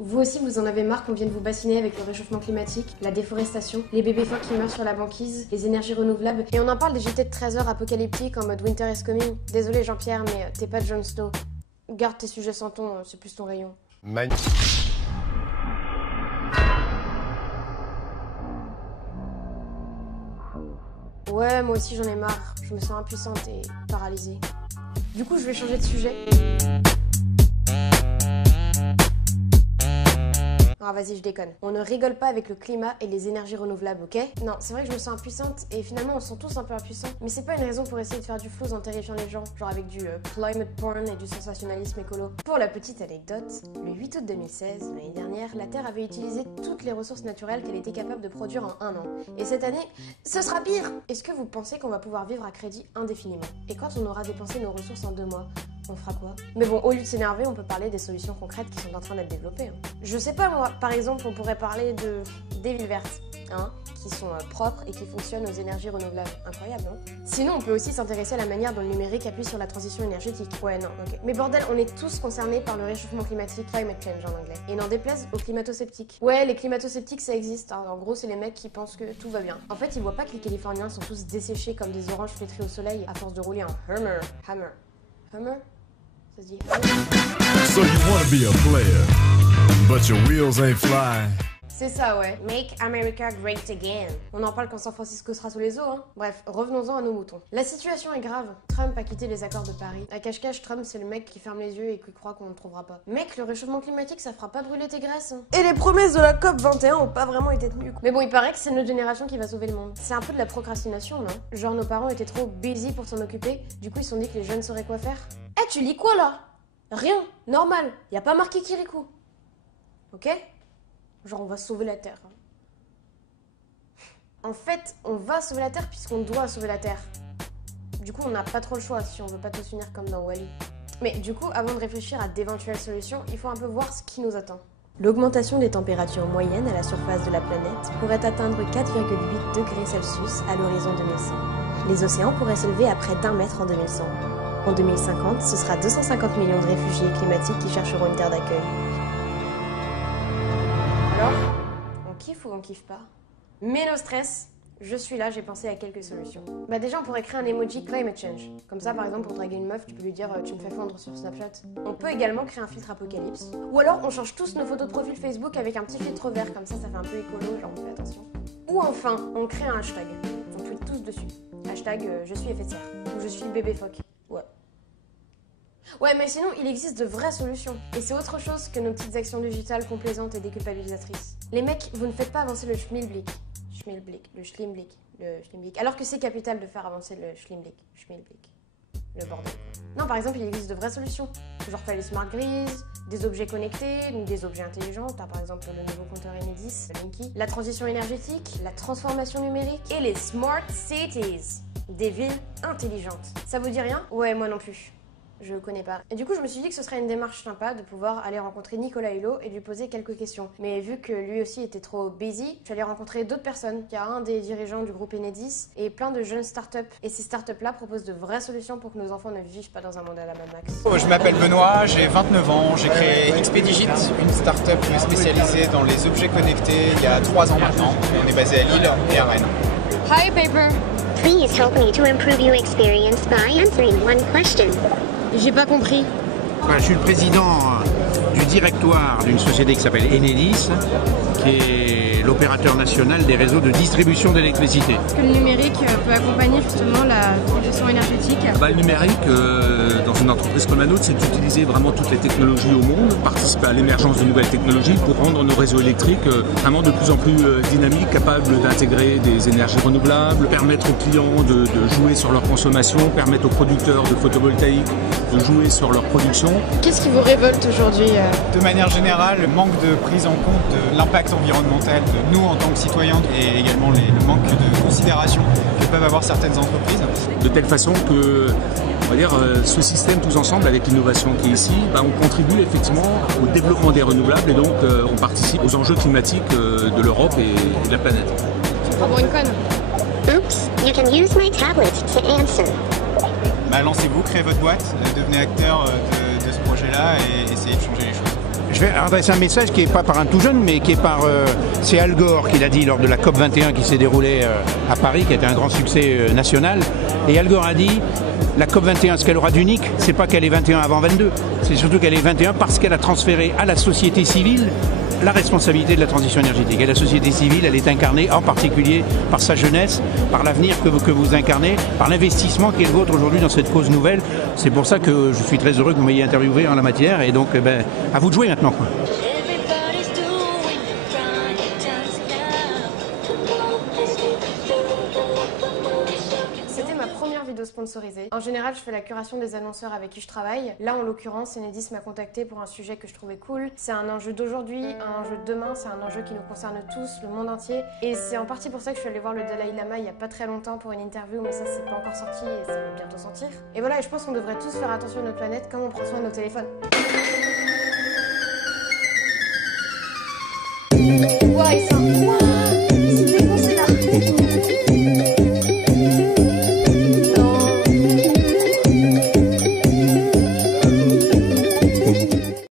Vous aussi, vous en avez marre qu'on vienne vous bassiner avec le réchauffement climatique, la déforestation, les bébés phoques qui meurent sur la banquise, les énergies renouvelables, et on en parle des JT de 13h apocalyptiques en mode Winter is coming. Désolé Jean-Pierre, mais t'es pas Jon Snow. Garde tes sujets sans ton, c'est plus ton rayon. Ouais, moi aussi j'en ai marre. Je me sens impuissante et paralysée. Du coup, je vais changer de sujet. Ah vas-y, je déconne. On ne rigole pas avec le climat et les énergies renouvelables, ok? Non, c'est vrai que je me sens impuissante et finalement on se sent tous un peu impuissants. Mais c'est pas une raison pour essayer de faire du flouze en terrifiant les gens, genre avec du climate porn et du sensationnalisme écolo. Pour la petite anecdote, le 8 août 2016, l'année dernière, la Terre avait utilisé toutes les ressources naturelles qu'elle était capable de produire en un an. Et cette année, ce sera pire! Est-ce que vous pensez qu'on va pouvoir vivre à crédit indéfiniment? Et quand on aura dépensé nos ressources en 2 mois, on fera quoi? Mais bon, au lieu de s'énerver, on peut parler des solutions concrètes qui sont en train d'être développées. Hein. Je sais pas moi, par exemple, on pourrait parler des villes vertes, hein, qui sont propres et qui fonctionnent aux énergies renouvelables. Incroyable, non? Sinon, on peut aussi s'intéresser à la manière dont le numérique appuie sur la transition énergétique. Ouais, non, ok. Mais bordel, on est tous concernés par le réchauffement climatique, climate change en anglais. Et n'en déplaise aux climato-sceptiques. Ouais, les climato-sceptiques, ça existe. Hein. En gros, c'est les mecs qui pensent que tout va bien. En fait, ils voient pas que les Californiens sont tous desséchés comme des oranges flétries au soleil à force de rouler en Hummer. Ça se dit So you wanna be a player, but your wheels ain't fly. C'est ça, ouais. Make America great again. On en parle quand San Francisco sera sous les eaux, hein. Bref, revenons-en à nos moutons. La situation est grave. Trump a quitté les accords de Paris. À cache-cache, Trump, c'est le mec qui ferme les yeux et qui croit qu'on ne trouvera pas. Mec, le réchauffement climatique, ça fera pas brûler tes graisses. Hein. Et les promesses de la COP 21 ont pas vraiment été tenues. Mais bon, il paraît que c'est notre génération qui va sauver le monde. C'est un peu de la procrastination, non? Genre, nos parents étaient trop busy pour s'en occuper. Du coup, ils se sont dit que les jeunes sauraient quoi faire. Eh, tu lis quoi, là? Rien. Normal. Y a pas marqué Kirikou. Ok? Genre, on va sauver la Terre. En fait, on va sauver la Terre puisqu'on doit sauver la Terre. Du coup, on n'a pas trop le choix si on veut pas tous finir comme dans Wall-E. Mais du coup, avant de réfléchir à d'éventuelles solutions, il faut un peu voir ce qui nous attend. L'augmentation des températures moyennes à la surface de la planète pourrait atteindre 4,8 degrés Celsius à l'horizon 2100. Les océans pourraient s'élever à près d'1 mètre en 2100. En 2050, ce sera 250 millions de réfugiés climatiques qui chercheront une terre d'accueil. Alors, on kiffe ou on kiffe pas? Mais no stress, je suis là, j'ai pensé à quelques solutions. Bah déjà, on pourrait créer un emoji climate change. Comme ça, par exemple, pour draguer une meuf, tu peux lui dire tu me fais fondre sur Snapchat. On peut également créer un filtre apocalypse. Ou alors, on change tous nos photos de profil Facebook avec un petit filtre vert, comme ça fait un peu écolo, genre on fait attention. Ou enfin, on crée un hashtag. On tweet tous dessus. Hashtag je suis effet de serre. Ou je suis bébé phoque. Ouais, mais sinon, il existe de vraies solutions. Et c'est autre chose que nos petites actions digitales complaisantes et déculpabilisatrices. Les mecs, vous ne faites pas avancer le schmilblick. Le schlimblick. Alors que c'est capital de faire avancer le schmilblick. Le bordel. Non, par exemple, il existe de vraies solutions. Genre t'as les smart grids, des objets connectés, des objets intelligents. T'as par exemple le nouveau compteur Enedis, Linky. La transition énergétique, la transformation numérique et les smart cities. Des villes intelligentes. Ça vous dit rien? Ouais, moi non plus. Je connais pas. Et du coup, je me suis dit que ce serait une démarche sympa de pouvoir aller rencontrer Nicolas Hulot et lui poser quelques questions. Mais vu que lui aussi était trop busy, je suis allée rencontrer d'autres personnes. Il y a un des dirigeants du groupe Enedis et plein de jeunes startups. Et ces startups-là proposent de vraies solutions pour que nos enfants ne vivent pas dans un monde à la Mad Max. Je m'appelle Benoît, j'ai 29 ans, j'ai créé Expeddigit, une startup spécialisée dans les objets connectés il y a 3 ans maintenant. On est basé à Lille et à Rennes. Hi, Paper! Please help me to improve your experience by answering one question. J'ai pas compris. Je suis le président du directoire d'une société qui s'appelle Enedis, qui est l'opérateur national des réseaux de distribution d'électricité. Est-ce que le numérique peut accompagner justement la transition énergétique? Le numérique, dans une entreprise comme la nôtre, c'est d'utiliser vraiment toutes les technologies au monde, participer à l'émergence de nouvelles technologies pour rendre nos réseaux électriques vraiment de plus en plus dynamiques, capables d'intégrer des énergies renouvelables, permettre aux clients de jouer sur leur consommation, permettre aux producteurs de photovoltaïque de jouer sur leur production. Qu'est-ce qui vous révolte aujourd'hui? De manière générale, le manque de prise en compte de l'impact environnemental de nous en tant que citoyens et également le manque de considération que peuvent avoir certaines entreprises. De telle façon que, on va dire, ce système tous ensemble avec l'innovation qui est ici, on contribue effectivement au développement des renouvelables et donc on participe aux enjeux climatiques de l'Europe et de la planète. Pour une conne. Oops, you can use my tablet to answer. Lancez-vous, créez votre boîte, devenez acteur de ce projet-là et essayez de changer les choses. Je vais adresser un message qui n'est pas par un tout jeune, mais qui est par... c'est Al Gore qui l'a dit lors de la COP 21 qui s'est déroulée à Paris, qui a été un grand succès national. Et Al Gore a dit, la COP 21, ce qu'elle aura d'unique, c'est pas qu'elle est 21 avant 22, c'est surtout qu'elle est 21 parce qu'elle a transféré à la société civile la responsabilité de la transition énergétique. Et la société civile, elle est incarnée en particulier par sa jeunesse, par l'avenir que vous incarnez, par l'investissement qui est le vôtre aujourd'hui dans cette cause nouvelle. C'est pour ça que je suis très heureux que vous m'ayez interviewé en la matière. Et donc, à vous de jouer maintenant, quoi. C'était ma première vidéo sponsorisée. En général, je fais la curation des annonceurs avec qui je travaille. Là, en l'occurrence, Enedis m'a contacté pour un sujet que je trouvais cool. C'est un enjeu d'aujourd'hui, un enjeu de demain, c'est un enjeu qui nous concerne tous, le monde entier. Et c'est en partie pour ça que je suis allée voir le Dalai Lama il y a pas très longtemps pour une interview, mais ça, c'est pas encore sorti et ça va bientôt sortir. Et voilà, et je pense qu'on devrait tous faire attention à notre planète comme on prend soin de nos téléphones.